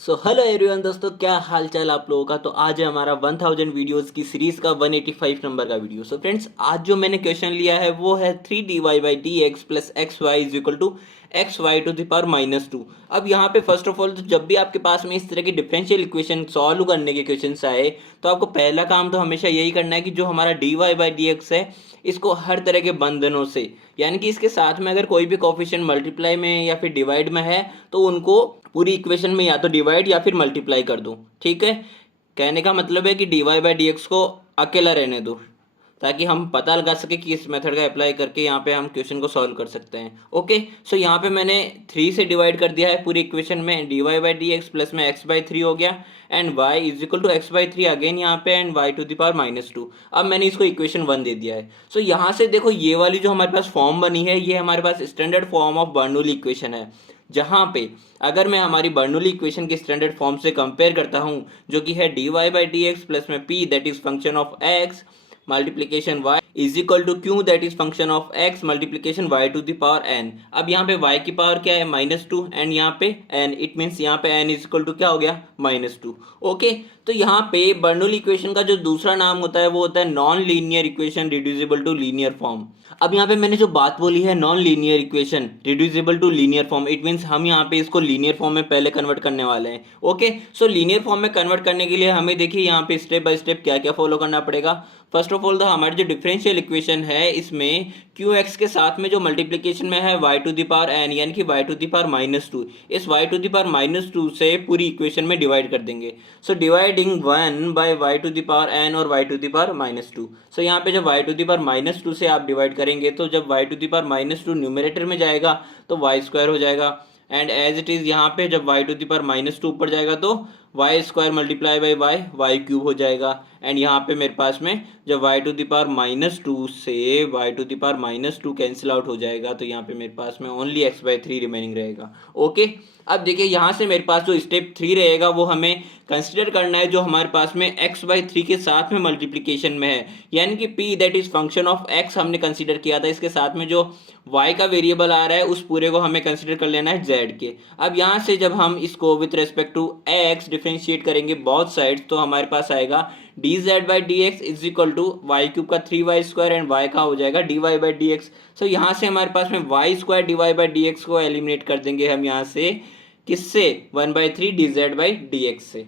So hello everyone दोस्तों, क्या हाल चाल आप लोगों का। तो आज है हमारा 1000 वीडियोस की सीरीज का 185 नंबर का वीडियो। सो फ्रेंड्स, आज जो मैंने क्वेश्चन लिया है वो है 3dy/dx plus x y is equal to x y to the power -2। अब यहाँ पे फर्स्ट ऑफ ऑल तो जब भी आपके पास में इस तरह की डिफरेंशियल इक्वेशन सॉल्व करने के क्वेश्चन आए तो आपको पहला काम तो हमेशा यही करना है कि जो हमारा dy/dx है इसको हर तरह के बंधनों से, यानी कि इसके साथ में अगर कोई भी कोफिशिएंट मल्टीप्लाई में या फिर डिवाइड में है तो उनको पूरी इक्वेशन में या तो डिवाइड या फिर मल्टीप्लाई कर दूं। ठीक है, कहने का मतलब है कि dy/dx को अकेला रहने दो ताकि हम पता लगा सके कि इस मेथड का अप्लाई करके यहाँ पे हम क्वेश्चन को सॉल्व कर सकते हैं। ओके, सो यहाँ पे मैंने 3 से डिवाइड कर दिया है पूरी इक्वेशन में। dy/dx प्लस में x/3 हो गया and y is equal to x/3 again यहाँ पे and y to the power -2। अब मैंने इसको इक्वेशन 1 दे दिया है। सो यहाँ से देखो, ये वाली जो हमारे पास फॉर्म बनी है ये हमारे पास standard form of Bernoulli equation है, जहाँ पे अगर मैं हमारी बर्नौली इक्वेशन के स्टैंडर्ड फॉर्म से कंपेयर करता हूँ जो कि है dy/dx प्लस में p that is function of x multiplication y is equal to q that is function of x multiplication y to the power n। अब यहाँ पे y की पावर क्या है -2 एंड यहाँ पे n, इट मीन्स यहाँ पे n इज इक्वल टू क्या हो गया -2। ओके, तो यहाँ पे बर्नौली इक्वेशन का जो दूसरा नाम होता है वो होता है non linear equation reducible to linear form. अब यहाँ पे मैंने जो बात बोली है non linear equation reducible to linear form, it means हम यहाँ पे इसको लीनियर फॉर्म में पहले कन्वर्ट करने वाले हैं। ओके, सो लीनियर फॉर्म में कन्वर्ट करने के लिए हमें देखिए यहाँ पे स्टेप बाय स्टेप क्या क्या फॉलो करना पड़ेगा। फर्स्ट ऑफ ऑल तो हमारी जो डिफरेंशियल इक्वेशन है इसमें क्यू एक्स के साथ में जो मल्टीप्लीकेशन में है y to the power n यानी कि y टू द पावर -2, इस y टू द पावर -2 से पूरी इक्वेशन में डिवाइड कर देंगे। So dividing 1 by y to the power n और y to the power -2। So यहाँ पे जब y टू द पावर -2 से आप डिवाइड करेंगे तो जब y to the power -2 numerator में जाएगा तो y² हो जाएगा एंड एज इट इज़ यहाँ पे जब y टू द पावर -2 ऊपर जाएगा तो y² मल्टीप्लाई बाई y³ हो जाएगा एंड यहाँ पे मेरे पास में जब y टू द पावर -2 से y to the power -2 cancel out हो जाएगा तो यहाँ पे मेरे पास में ओनली x/3 रिमेनिंग रहेगा। ओके, अब देखिए यहाँ से मेरे पास जो स्टेप 3 रहेगा वो हमें कंसिडर करना है जो हमारे पास में x/3 के साथ में मल्टीप्लिकेशन में है, यानी कि p that is function of x हमने कंसिडर किया था, इसके साथ में जो y का वेरिएबल आ रहा है उस पूरे को हमें कंसिडर कर लेना है z के। अब यहाँ से जब हम इसको with respect to x differentiate करेंगे बोथ साइड्स तो हमारे पास आएगा dz/dx is equal to y³ का 3y² एंड y का हो जाएगा dy/dx। सो यहाँ से हमारे पास में y² dy/dx को एलिमिनेट कर देंगे हम यहाँ से किससे 1/3 dz/dx से।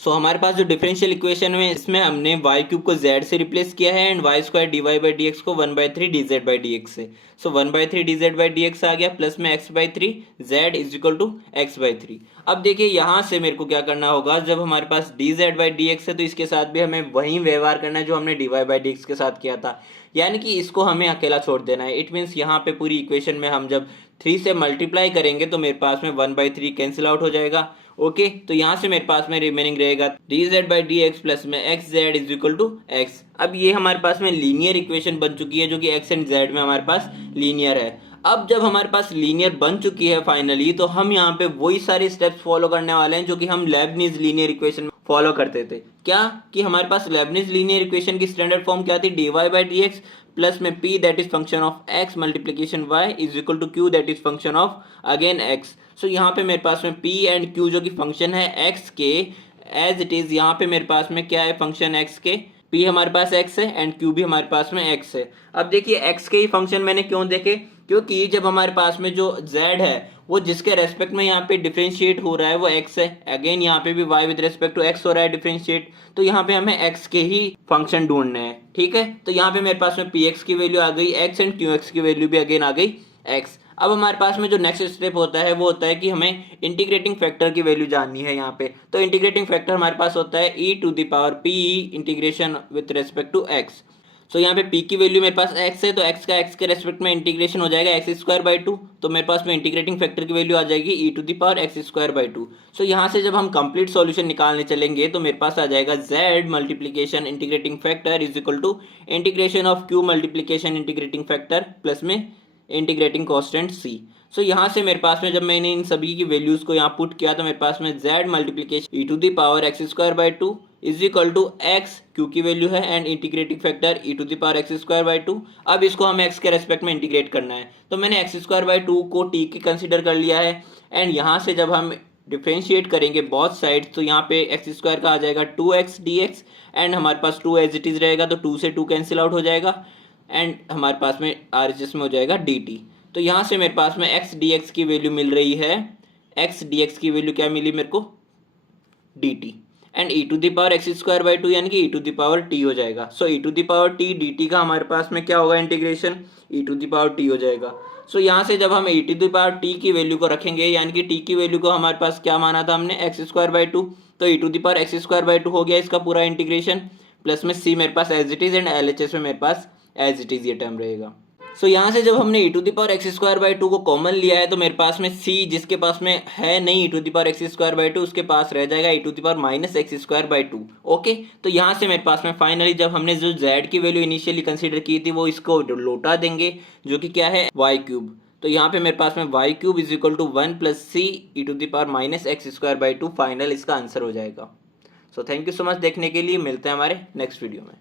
सो हमारे पास जो डिफरेंशियल इक्वेशन है इसमें हमने y³ को z से रिप्लेस किया है एंड y² dy/dx को 1/3 dz/dx से। सो 1/3 dz/dx आ गया प्लस में x/3 z is equal to x/3। अब देखिए यहाँ से मेरे को क्या करना होगा, जब हमारे पास dz/dx है तो इसके साथ भी हमें वही व्यवहार करना है जो हमने dy/dx के साथ किया था, यानी कि इसको हमें अकेला छोड़ देना है। इट मीन्स यहाँ पे पूरी इक्वेशन में हम जब 3 से मल्टीप्लाई करेंगे तो मेरे पास में 1/3 कैंसिल आउट हो जाएगा। ओके, तो यहाँ से मेरे पास में रिमेनिंग रहेगा dz/dx प्लस में xz is equal to x। अब ये हमारे पास में लीनियर इक्वेशन बन चुकी है जो कि x एंड z में हमारे पास लीनियर है। अब जब हमारे पास लीनियर बन चुकी है फाइनली तो हम यहाँ पे वही सारे स्टेप्स फॉलो करने वाले हैं जो कि हम लेबनिज लीनियर इक्वेशन में फॉलो करते थे। क्या कि हमारे पास लेबनिज लीनियर इक्वेशन की स्टैंडर्ड फॉर्म क्या थी, dy/dx प्लस में p that is function of x multiplication y is equal to q that is function of again x। So यहाँ पे मेरे पास में p एंड q जो कि फंक्शन है x के एज इट इज, यहाँ पे मेरे पास में क्या है फंक्शन x के, p हमारे पास x है एंड q भी हमारे पास में x है। अब देखिए x के ही फंक्शन मैंने क्यों देखे, क्योंकि जब हमारे पास में जो z है वो जिसके रेस्पेक्ट में यहाँ पे डिफरेंशिएट हो रहा है वो x है, अगेन यहाँ पे भी y with respect to x हो रहा है डिफरेंशिएट, तो यहाँ पे हमें x के ही फंक्शन ढूंढने हैं। ठीक है, तो यहाँ पे मेरे पास में px की वैल्यू आ गई x एंड qx की वैल्यू भी अगेन आ गई x। अब हमारे पास में जो नेक्स्ट स्टेप होता है वो होता है कि हमें इंटीग्रेटिंग फैक्टर की वैल्यू जाननी है यहाँ पे। तो इंटीग्रेटिंग फैक्टर हमारे पास होता है e to the power p integration with respect to x। So यहाँ पे p की वैल्यू मेरे पास x है तो x का x के रेस्पेक्ट में इंटीग्रेशन हो जाएगा x²/2, तो मेरे पास में इंटीग्रेटिंग फैक्टर की वैल्यू आ जाएगी e to the power x²/2। So यहाँ से जब हम कंप्लीट सॉल्यूशन निकालने चलेंगे तो मेरे पास आ जाएगा z multiplication integrating factor is equal to integration of q multiplication integrating factor plus में इंटीग्रेटिंग कांस्टेंट c। सो यहाँ से मेरे पास में जब मैंने इन सभी की वैल्यूज को यहाँ पुट किया तो मेरे पास में z multiplication e to the power x² is equal to x, q की वैल्यू है and integrating factor e to the power x²/2। अब इसको हमें x के रेस्पेक्ट में इंटीग्रेट करना है तो मैंने x²/2 को t की कंसिडर कर लिया है एंड यहाँ से जब हम डिफ्रेंशिएट करेंगे बोथ साइड, तो यहाँ पे एक्स स्क्वायर का आ जाएगा 2x dx एंड हमारे पास 2 एज इट इज़ रहेगा, तो 2 से 2 कैंसिल आउट हो जाएगा एंड हमारे पास में RHS में हो जाएगा dt। तो यहाँ से मेरे पास में x dx की वैल्यू मिल रही है, x dx की वैल्यू क्या मिली मेरे को, dt and e to the power x square by 2 यानी कि e to the power t हो जाएगा। So e to the power t dt का हमारे पास में क्या होगा, integration e to the power t हो जाएगा। सो यहाँ से जब हम e to the power t की वैल्यू को रखेंगे, यानी कि t की वैल्यू को हमारे पास क्या माना था हमने, एक्स स्क्वायर बाई 2, तो e to the power x square by 2 हो गया इसका पूरा इंटीग्रेशन, प्लस में c मेरे पास as it is and LHS में मेरे पास एज इट इज़ ये टर्म रहेगा। सो यहाँ से जब हमने e to the power x square by 2 को कॉमन लिया है, तो मेरे पास में c जिसके पास में है नहीं e to the power x square by 2, उसके पास रह जाएगा e to the power minus x square by 2। Okay, तो यहाँ से मेरे पास में फाइनली जब हमने जो z की वैल्यू इनिशियली कंसीडर की थी वो इसको लौटा देंगे, जो कि क्या है y क्यूब। तो यहाँ पे मेरे पास में y cube is equal to 1 plus c e to the power minus x square by 2 final इसका आंसर हो जाएगा। So thank you so much देखने के लिए, मिलते हैं हमारे नेक्स्ट वीडियो में।